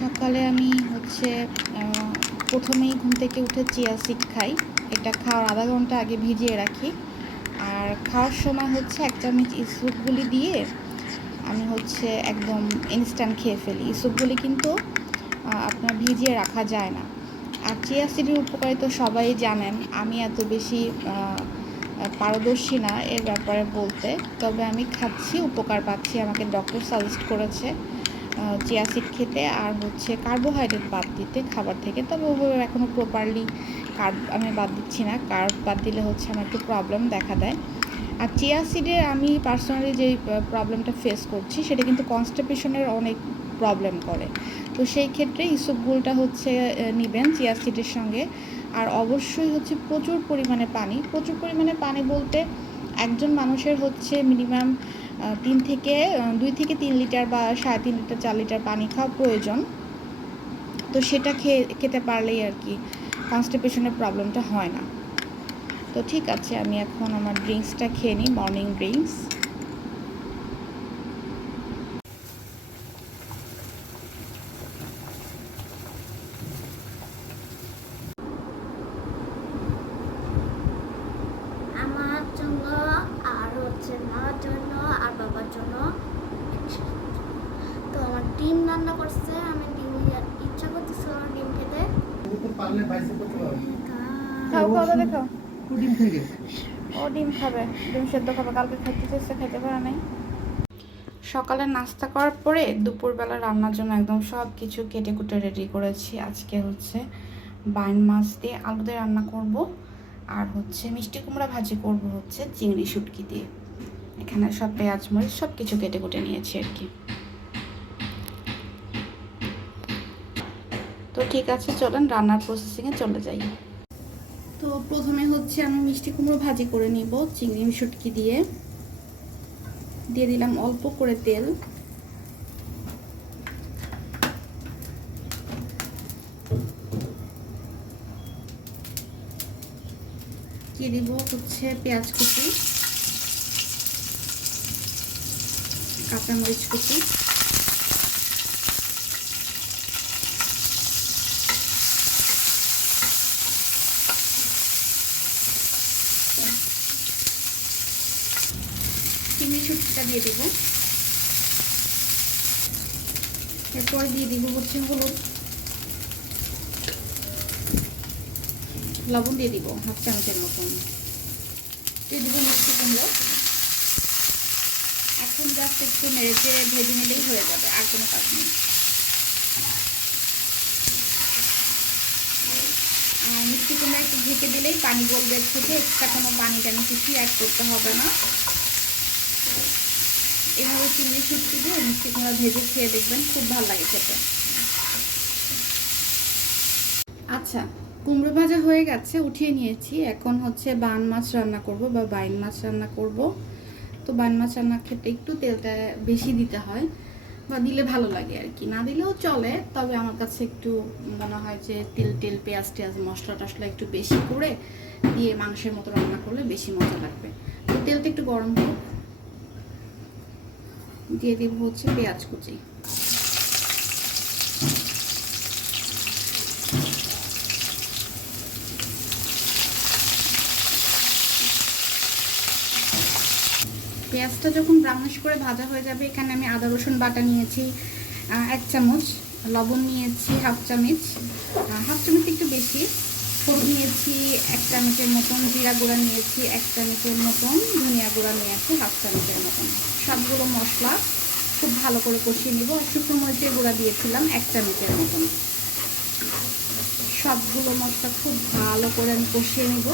সকালে আমি প্রথমেই ঘুম থেকে উঠে চিয়া সিড খাই। এটা খাওয়ার আধা ঘন্টা আগে ভিজিয়ে রাখি। আর খাওয়ার সময় এক চামচ ইসুপগুলি দিয়ে আমি একদম ইনস্ট্যান্ট খেয়ে ফেলি। ইসুপগুলি কিন্তু আপনার ভিজিয়ে রাখা যায় না। আর চিয়া সিডের উপকারিতা সবাই জানেন, আমি এত বেশি পারদর্শী না এর ব্যাপারে বলতে, তবে আমি খাচ্ছি, উপকার পাচ্ছি। আমাকে ডক্টর সাজেস্ট করেছে চিয়া সিড খেতে আর কার্বোহাইড্রেট বাদ দিতে খাবার থেকে। তবে ওভাবে এখনও প্রপারলি কার্ব আমি বাদ দিচ্ছি না। কার্ব বাদ দিলে আমার একটু প্রবলেম দেখা দেয়। আর চিয়া সিডে আমি পার্সোনালি যে প্রবলেমটা ফেস করছি সেটা কিন্তু কনস্টিপেশনের অনেক প্রবলেম করে। তো সেই ক্ষেত্রে ইসবগুলটা নেবেন চিয়া সিডের সঙ্গে। আর অবশ্যই প্রচুর পরিমাণে পানি। প্রচুর পরিমাণে পানি বলতে একজন মানুষের মিনিমাম 2 থেকে 3 লিটার বা 3.5 লিটার 4 লিটার পানি খাওয়া প্রয়োজন। তো সেটা খেতে পারলেই আর কি কনস্টিপেশনের প্রবলেমটা হয় না। তো ঠিক আছে, আমি এখন আমার ড্রিঙ্কসটা খেয়ে নিই, মর্নিং ড্রিঙ্কস। আমার জন্য আর মার জন্য আর বাবার জন্য। তো আমার ডিম রান্না করছে, আমি ডিম ইচ্ছা করতেছে ডিম খেতে। ও ডিম খাবে, ডিম সেদ্ধ খাবে। কালকে খাইতে চেষ্টা খাইতে পারে নাই। সকালে নাস্তা করার পরে দুপুরবেলা রান্নার জন্য একদম সব কিছু কেটে কুটে রেডি করেছি। আজকে বাইন মাছ দিয়ে আলু দিয়ে রান্না করব, আর মিষ্টি কুমড়া ভাজি করব চিংড়ি শুটকি দিয়ে। এখানে সব পেঁয়াজ মরিচ সব কিছু কেটে কুটে নিয়েছি আর কি। তো ঠিক আছে, চলেন রান্নার প্রসেসিংয়ে চলে যাই। তো প্রথমে আমি মিষ্টি কুমড়ো ভাজি করে নিব চিংড়ি শুটকি দিয়ে। দিয়ে দিলাম অল্প করে তেল। দিয়ে দিব পেঁয়াজ কুচি, কাঁচামরিচ কুচি, চিংড়ি শুটকিটা দিয়ে দিব। এরপরে দিয়ে দিব হলুদ, লবণ দিয়ে দিব 1/2 চামচের মতন। দিয়ে দিব মিষ্টি কুমড়ো। এখন জাস্ট একটু নেড়ে চেড়ে ভেজে নিলেই হয়ে যাবে, আর কোনো কাজ নেই। আর মিষ্টি কুমড়া একটু ঢেকে দিলেই পানি গলবে থেকে, এক্সট্রা কোনো পানি টানি কিছুই অ্যাড করতে হবে না। এভাবে চিংড়ি শুটকি দিয়ে মিষ্টি কুমড়া ভেজে খেয়ে দেখবেন, খুব ভালো লাগে খেতে। আচ্ছা, কুমড়ো ভাজা হয়ে গেছে, উঠিয়ে নিয়েছি। এখন বান মাছ রান্না করব বা বাইন মাছ রান্না করব। তো বাইন মাছ রান্নার ক্ষেত্রে একটু তেলটা বেশি দিতে হয়, বা দিলে ভালো লাগে আর কি, না দিলেও চলে। তবে আমার কাছে একটু মনে হয় যে তেল পেঁয়াজ টেয়াজ মশলা টশলা একটু বেশি করে দিয়ে মাংসের মতো রান্না করলে বেশি মজা লাগবে। তো তেলটা একটু গরম হোক, দিয়ে দিব পেঁয়াজ কুচি। পেঁয়াজটা যখন ব্রাউনিশ করে ভাজা হয়ে যাবে, এখানে আমি আদা রসুন বাটা নিয়েছি 1 চামচ, লবণ নিয়েছি 1/2 চামচ, 1/2 চামচ একটু বেশি, হলুদ নিয়েছি 1 চামচের মতন, জিরা গুঁড়া নিয়েছি 1 চামচের মতন, ধনিয়া গুঁড়া নিয়েছি 1/2 চামচের মতন। সবগুলো মশলা খুব ভালো করে কষিয়ে নিব। শুকনো মরিচের গুঁড়া দিয়েছিলাম 1 চামচের মতন। সবগুলো মশলা খুব ভালো করে আমি কষিয়ে নিব।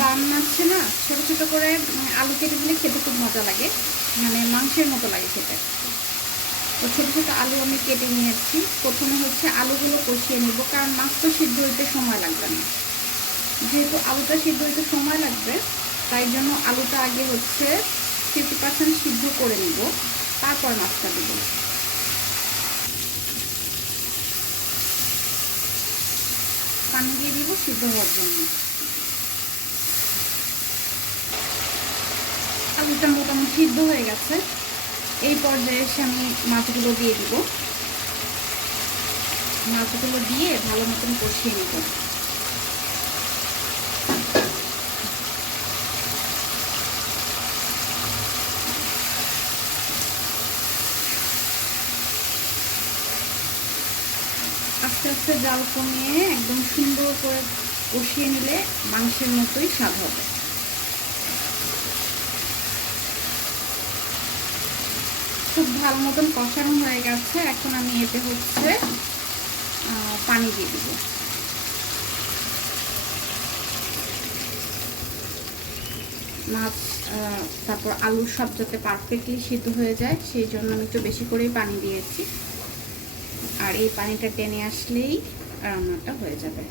বান মাছে না ছোটো ছোটো করে আলু কেটে দিলে খেতে খুব মজা লাগে, মানে মাংসের মতো লাগে খেতে। তো ছোটো ছোটো আলু আমি কেটে নিয়েছি। প্রথমে হচ্ছে আলুগুলো কষিয়ে নেব, কারণ মাছ তো সিদ্ধ হইতে সময় লাগবে না। যেহেতু আলুটা সিদ্ধ হইতে সময় লাগবে, তাই জন্য আলুটা আগে হচ্ছে 50% সিদ্ধ করে নিব, তারপর মাছটা দেব। পানি দিয়ে দিব সিদ্ধ হওয়ার জন্য। আলুটা মোটামুটি সিদ্ধ হয়ে গেছে। এই পর্যায়ে এসে আমি মাছগুলো দিয়ে দিব। মাছগুলো দিয়ে ভালো মতন কষিয়ে নিব। আস্তে আস্তে জাল কমিয়ে একদম সুন্দর করে কষিয়ে নিলে মাংসের মতোই স্বাদ হবে। খুব ভালো মতন কষানো হয়ে গেছে। এখন আমি এতে হচ্ছে পানি দিয়ে দিব। মাছ তারপর আলু সব যাতে পারফেক্টলি সিদ্ধ হয়ে যায়, সেই জন্য আমি একটু বেশি করেই পানি দিয়েছি। আর এই পানিটা টেনে আসলেই রান্নাটা হয়ে যাবে।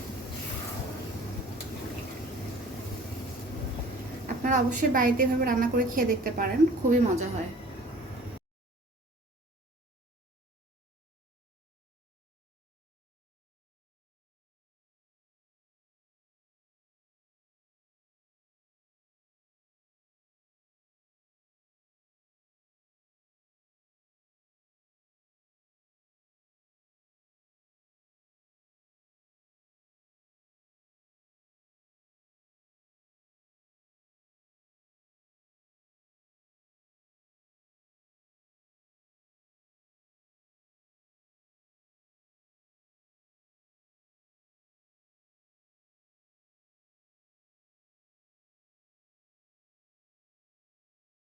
আপনারা অবশ্যই বাড়িতে এভাবে রান্না করে খেয়ে দেখতে পারেন, খুবই মজা হয়।